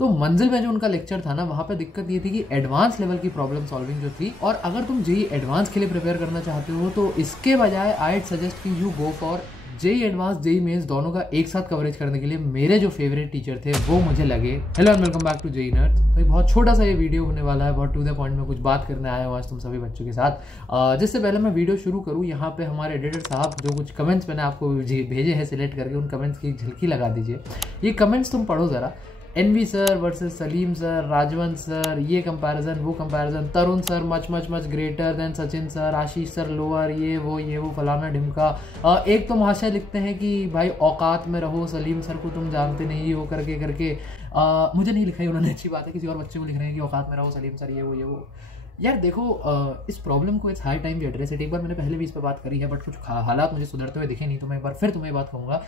तो मंजिल में जो उनका लेक्चर था ना, वहाँ पे दिक्कत ये थी कि एडवांस लेवल की प्रॉब्लम सॉल्विंग जो थी, और अगर तुम जेई एडवांस के लिए प्रिपेयर करना चाहते हो तो इसके बजाय आई सजेस्ट कि you go for JEE advance JEE mains दोनों का एक साथ कवरेज करने के लिए मेरे जो फेवरेट टीचर थे वो मुझे लगे। Hello and welcome back to JEE nerds. तो एक बहुत छोटा सा ये वीडियो होने वाला है, बहुत टू द पॉइंट में कुछ बात करने आया हूँ आज तुम सभी बच्चों के साथ। जिससे पहले मैं वीडियो शुरू करूँ, यहाँ पे हमारे एडिटर साहब जो कुछ कमेंट्स मैंने आपको भेजे हैं सिलेक्ट करके, उन कमेंट्स की झलकी लगा दीजिए। ये कमेंट्स तुम पढ़ो जरा। NV sir versus Salim sir, Rajwant sir, ये कंपैरिजन वो comparison, Tarun sir much much much greater than Sachin sir, Ashish sir lower, ये वो फलाना ढिमका। एक तो महाशय लिखते हैं कि भाई औकात में रहो, सलीम सर को तुम जानते नहीं हो करके मुझे नहीं लिखा है उन्होंने, अच्छी बात है, किसी और बच्चे को लिख रहे हैं कि औकात में रहो सलीम सर, ये वो। यार देखो, इस प्रॉब्लम को it's high time we address it. एक बार मैंने पहले भी इस पर बात करी है, बट कुछ हालात मुझे सुधरते हुए दिखे नहीं, तो मैं एक बार फिर तुम्हें बात कहूँगा।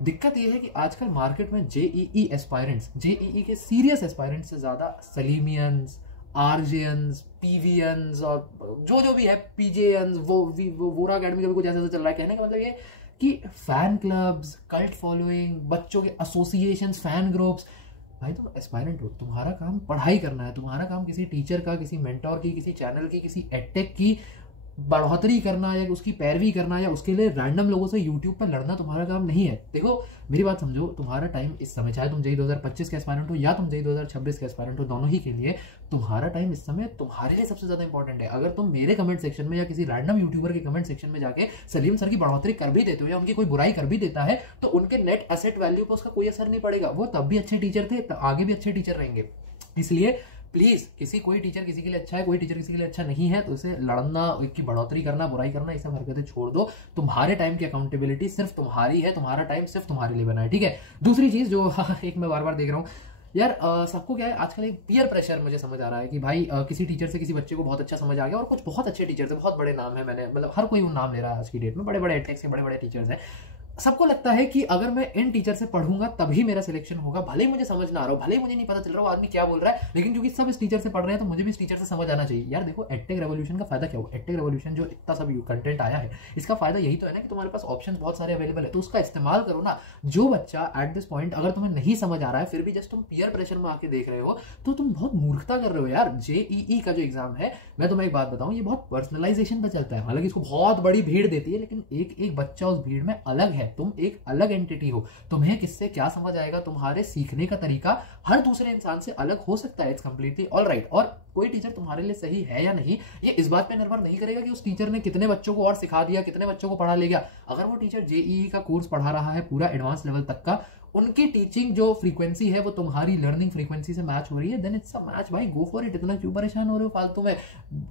दिक्कत यह है कि आजकल मार्केट में जेईई एस्पायरेंट्स, जेईई के सीरियस एस्पायरेंट्स से ज़्यादा सलीमियंस, आरजेएंस, पीवीएंस और जो भी है पीजेएंस, वो वोरा अकेडमी का भी कुछ ऐसा चल रहा है। कहने का मतलब ये कि फैन क्लब्स, कल्ट फॉलोइंग, बच्चों के एसोसिएशन, फैन ग्रुप्स। भाई तुम एस्पायरेंट हो, तुम्हारा काम पढ़ाई करना है, तुम्हारा काम किसी टीचर का, किसी मेंटोर की, किसी चैनल की, किसी एडटेक की बढ़ोतरी करना या उसकी पैरवी करना या उसके लिए रैंडम लोगों से यूट्यूब पर लड़ना तुम्हारा काम नहीं है। देखो मेरी बात समझो, तुम्हारा टाइम इस समय, चाहे तुम जेई 2025 के एस्पायरेंट हो या तुम जेई 2026 के एस्पायरेंट हो, दोनों ही के लिए तुम्हारा टाइम इस समय तुम्हारे लिए सबसे ज्यादा इंपॉर्टेंट है। अगर तुम मेरे कमेंट सेक्शन में या किसी रैंडम यूट्यूबर के कमेंट सेक्शन में जाके सलीम सर की बढ़ोतरी कर भी देते हो या उनकी कोई बुराई कर भी देता है, तो उनके नेट एसेट वैल्यू पर उसका कोई असर नहीं पड़ेगा। वो तब भी अच्छे टीचर थे, आगे भी अच्छे टीचर रहेंगे। इसलिए प्लीज, कोई टीचर किसी के लिए अच्छा है, कोई टीचर किसी के लिए अच्छा नहीं है, तो उसे लड़ना, उसकी बढ़ोतरी करना, बुराई करना, ये सब हरकतें छोड़ दो। तुम्हारे टाइम की अकाउंटेबिलिटी सिर्फ तुम्हारी है, तुम्हारा टाइम सिर्फ तुम्हारे लिए बना है, ठीक है। दूसरी चीज जो एक मैं बार बार देख रहा हूँ यार, सबको क्या है आजकल, एक पीयर प्रेशर मुझे समझ आ रहा है कि भाई किसी टीचर से किसी बच्चे को बहुत अच्छा समझ आ गया, और कुछ बहुत अच्छे टीचर्स है, बहुत बड़े नाम है, मैंने मतलब हर कोई वो नाम ले रहा है आज की डेट में, बड़े बड़े एडटेक्स के बड़े बड़े टीचर्स हैं। सबको लगता है कि अगर मैं इन टीचर से पढ़ूंगा तभी मेरा सिलेक्शन होगा, भले ही मुझे समझ ना आ रहा हो, भले ही मुझे नहीं पता चल रहा हो आदमी क्या बोल रहा है, लेकिन क्योंकि सब इस टीचर से पढ़ रहे हैं तो मुझे भी इस टीचर से समझ आना चाहिए। यार देखो, एडटेक रेवोल्यूशन का फायदा क्या हो, एडटेक रेवोल्यूशन जो इतना सब कंटेंट आया है, इसका फायदा यही तो है ना कि तुम्हारे पास ऑप्शन बहुत सारे अवेलेबल है, तो उसका इस्तेमाल करो ना। जो बच्चा एट दिस पॉइंट अगर तुम्हें नहीं समझ आ रहा है, फिर भी जस्ट तुम पीयर प्रेशर में आके देख रहे हो, तो तुम बहुत मूर्खता कर रहे हो यार। जेईई का जो एग्जाम है, मैं तुम्हें एक बात बताऊं, ये बहुत पर्सनलाइजेशन पर चलता है। हालांकि इसको बहुत बड़ी भीड़ देती है, लेकिन एक एक बच्चा उस भीड़ में अलग है, तुम एक अलग एंटिटी हो। तुम्हें किससे क्या समझ आएगा, तुम्हारे सीखने का तरीका हर दूसरे इंसान से अलग हो सकता है, इट्स कंप्लीटली ऑलराइट। और कोई टीचर तुम्हारे लिए सही है या नहीं, ये इस बात पे निर्भर नहीं करेगा कि उस टीचर ने कितने बच्चों को और सिखा दिया, कितने बच्चों को पढ़ा ले गया। अगर वो टीचर जेईई का कोर्स पढ़ा रहा है पूरा एडवांस लेवल तक का, उनकी टीचिंग जो फ्रीक्वेंसी है वो तुम्हारी लर्निंग फ्रीक्वेंसी से मैच हो रही है, देन इट्स अ मैच। भाई गो फॉर इट, इतना क्यों परेशान हो रहे हो फालतू में।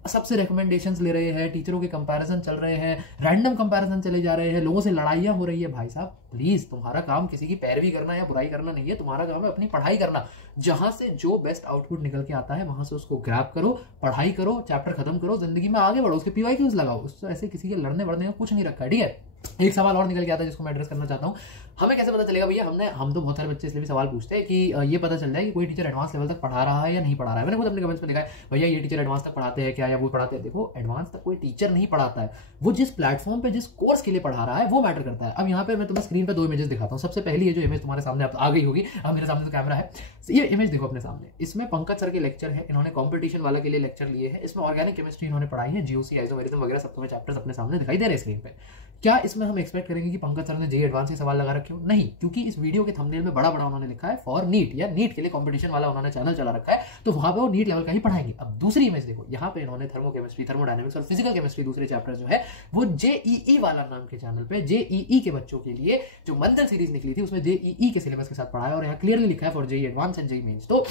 सबसे रिकमेंडेशंस ले रहे हैं, टीचरों के कंपैरिजन चल रहे हैं, रैंडम कंपैरिजन चले जा रहे हैं, लोगों से लड़ाइयां हो रही है। भाई साहब प्लीज, तुम्हारा काम किसी की पैरवी करना या बुराई करना नहीं है, तुम्हारा काम है अपनी पढ़ाई करना। जहां से जो बेस्ट आउटपुट निकल के आता है वहां से उसको ग्रैब करो, पढ़ाई करो, चैप्टर खत्म करो, जिंदगी में आगे बढ़ो, उसके पीवाईक्यूज लगाओ। उससे ऐसे किसी के लड़ने वड़ने का कुछ नहीं रखा है, ठीक है। एक सवाल और निकल के आता है जिसको मैं एड्रेस करना चाहता हूँ। हमें कैसे पता चलेगा भैया, हम तो बहुत सारे बच्चे इसलिए भी सवाल पूछते हैं कि ये पता चल जाए कि कोई टीचर एडवांस लेवल तक पढ़ा रहा है या नहीं पढ़ा रहा है। मैंने खुद अपने कमेंट्स में देखा है, भैया ये टीचर एडवांस तक पढ़ाते हैं क्या, या वो पढ़ाते हैं। देखो, एडवांस तक कोई टीचर नहीं पढ़ाता है, वो जिस प्लेटफॉर्म पे, जिस कोर्स के लिए पढ़ा रहा है वो मैटर करता है। अब यहाँ पे मैं तुम्हें स्क्रीन पे 2 इमेजेस दिखाता हूँ। सबसे पहली ये जो इमेज तुम्हारे सामने आ गई होगी, अब मेरे सामने तो कैमरा है, ये इमेज देखो अपने सामने। इसमें पंकज सर के लेक्चर है, इन्होंने कॉम्पिटिशन वाला के लिए लेक्चर लिए हैं। इसमें ऑर्गेनिक केमिस्ट्री इन्होंने पढ़ाई है, जीओसी, आइसोमेरिज्म वगैरह सब तुम्हें चैप्टर्स अपने सामने दिखाई दे रहे हैं स्क्रीन पे। क्या इसमें हम एक्सपेक्ट करेंगे कि पंकज सर ने जेईई एडवांस के सवाल लगा रखे हो? नहीं, क्योंकि इस वीडियो के थंबनेल में बड़ा उन्होंने लिखा है फॉर नीट, या नीट के लिए कंपटीशन वाला उन्होंने चैनल चला रखा है, तो वहां पे वो नीट लेवल का ही पढ़ाएंगे। अब दूसरी इमेज देखो, यहाँ पे इन्होंने थर्मोकेमिस्ट्री, थर्मोडायनेमिक्स और फिजिकल केमिस्ट्री दूसरे चैप्टर जो है वो जेईई वाला नाम के चैनल पे जेईई के बच्चों के लिए जो मंजिल सीरीज निकली थी उसमें जेईई के सिलेबस के साथ पढ़ाया, और यहाँ क्लियरली लिखा है for JEE advance and JEE mains. तो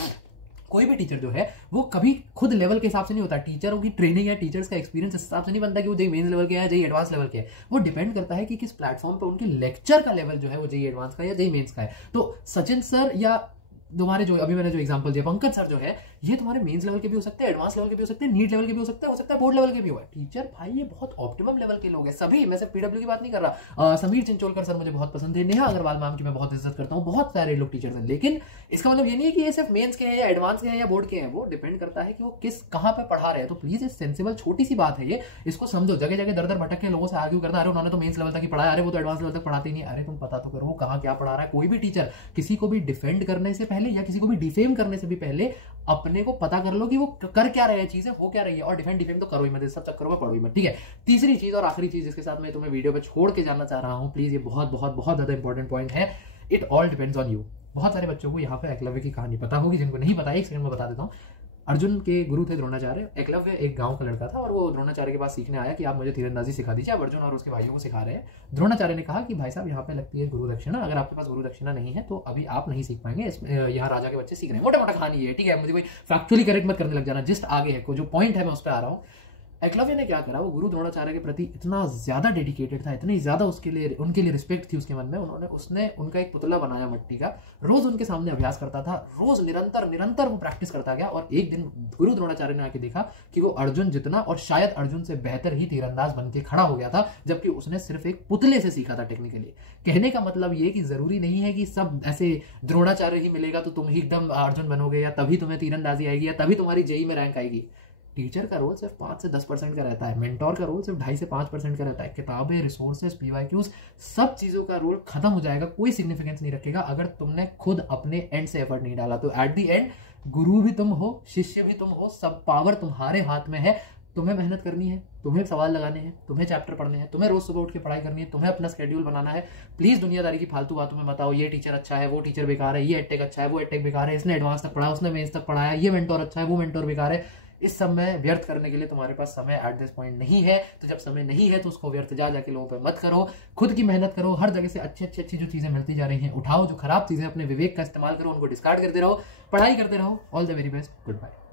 कोई भी टीचर जो है वो कभी खुद लेवल के हिसाब से नहीं होता, टीचरों की ट्रेनिंग या टीचर्स का एक्सपीरियंस इस हिसाब से नहीं बनता कि वो जेईई मेंस लेवल के है, जेईई एडवांस लेवल के है। वो डिपेंड करता है कि किस प्लेटफॉर्म पे उनके लेक्चर का लेवल जो है वो जेईई एडवांस का या जेईई मेंस का है। तो सचिन सर या तुम्हारे जो अभी मैंने जो एग्जांपल दिया पंकज सर जो है, ये तुम्हारे मेंस लेवल के भी हो सकते हैं, एडवांस लेवल के भी हो सकते हैं, नीट लेवल के भी हो सकते हैं बोर्ड लेवल के भी हो। टीचर भाई ये बहुत ऑप्टिमम लेवल के लोग हैं सभी, मैं सिर्फ पीडब्ल्यू की बात नहीं कर रहा। समीर चिंचोलकर सर मुझे बहुत पसंद है, नेहा अग्रवाल मैम की मैं बहुत इज्जत करता हूँ, बहुत सारे लोग टीचर्स हैं, लेकिन इसका मतलब ये नहीं है कि ये सिर्फ मेंस के हैं या एडवांस के हैं या बोर्ड के हैं। वो डिपेंड करता है कि वो किस कहाँ पे पढ़ा रहे हैं। तो प्लीज इस सेंसिबल छोटी सी बात है ये, इसको समझो। जगह जगह दर दर भटक के लोगों से आर्ग्यू करना, अरे उन्होंने तो मेंस लेवल तक ही पढ़ाया, अरे वो तो एडवांस लेवल तक पढ़ाते नहीं। अरे तुम पता तो करो कहाँ क्या पढ़ा रहा है। कोई भी टीचर किसी को भी डिफेंड करने से पहले या किसी को भी डिफेम करने से भी पहले अपने को पता कर लो कि वो कर क्या रहे हैं, चीजें हो क्या रही है, और डिफेम तो करो ही मत, सब चक्करों में पड़ो ही मत, ठीक है। तीसरी चीज और आखिरी चीज जिसके साथ मैं तुम्हें वीडियो पे छोड़ के जाना चाह रहा हूं, प्लीज, ये बहुत बहुत बहुत ज्यादा इंपॉर्टेंट पॉइंट है, it all depends on you. बहुत सारे बच्चों को यहाँ पे एकलव्य की कहानी पता होगी, जिनको नहीं पता एक सेकंड में बता देता हूँ। अर्जुन के गुरु थे द्रोणाचार्य। एकलव्य एक गांव का लड़का था और वो द्रोणाचार्य के पास सीखने आया कि आप मुझे तीरंदाजी सिखा दीजिए। अब अर्जुन और उसके भाइयों को सिखा रहे हैं। द्रोणाचार्य ने कहा कि भाई साहब यहाँ पे लगती है गुरु दक्षिणा, अगर आपके पास गुरु दक्षिणा नहीं है तो अभी आप नहीं सीख पाएंगे, यहाँ राजा के बच्चे सीख रहे हैं। मोटा मोटा कहानी है, ठीक है, मुझे कोई फैक्चुअली करेक्ट मत करने लग जाना, जस्ट आगे है, जो पॉइंट है मैं उस पर आ रहा हूँ। एकलव्य ने क्या करा, वो गुरु द्रोणाचार्य के प्रति इतना ज्यादा डेडिकेटेड था, इतनी ज्यादा उनके लिए रिस्पेक्ट थी उसके मन में, उसने उनका एक पुतला बनाया मिट्टी का, रोज उनके सामने अभ्यास करता था, रोज निरंतर वो प्रैक्टिस करता गया। और एक दिन गुरु द्रोणाचार्य ने आके देखा कि वो अर्जुन जितना और शायद अर्जुन से बेहतर ही तीरंदाज बन के खड़ा हो गया था, जबकि उसने सिर्फ एक पुतले से सीखा था टेक्निकली। कहने का मतलब ये कि जरूरी नहीं है कि सब ऐसे द्रोणाचार्य ही मिलेगा तो तुम ही एकदम अर्जुन बनोगे, या तभी तुम्हें तीरंदाजी आएगी, या तभी तुम्हारी जेई में रैंक आएगी। टीचर का रोल सिर्फ 5 से 10% का रहता है, मेंटोर का रोल सिर्फ 2.5 से 5% का रहता है। किताबें, रिसोर्सेज, PYQs, सब चीजों का रोल खत्म हो जाएगा, कोई सिग्निफिकेंस नहीं रखेगा अगर तुमने खुद अपने एंड से एफर्ट नहीं डाला। तो एट द एंड गुरु भी तुम हो, शिष्य भी तुम हो, सब पावर तुम्हारे हाथ में है। तुम्हें मेहनत करनी है, तुम्हें सवाल लगाने हैं, तुम्हें चैप्टर पढ़ने हैं, तुम्हें रोज सुबह उठ के पढ़ाई करनी है, तुम्हें अपना स्केड्यूल बनाना है। प्लीज दुनियादारी की फालतू बातों में मत आओ, ये टीचर अच्छा है, वो टीचर बेकार है, ये एडटेक अच्छा है, वो एडटेक बेकार है, इसने एडवांस तक पढ़ाया, उसने मेंस तक पढ़ाया, ये मेंटोर अच्छा है, वो मेंटोर बेकार है। इस समय व्यर्थ करने के लिए तुम्हारे पास समय एट दिस पॉइंट नहीं है। तो जब समय नहीं है तो उसको व्यर्थ जाके लोगों पे मत करो, खुद की मेहनत करो, हर जगह से अच्छी जो चीजें मिलती जा रही हैं उठाओ, जो खराब चीजें अपने विवेक का इस्तेमाल करो उनको डिस्कार्ड करते रहो, पढ़ाई करते रहो। All the very best, good bye.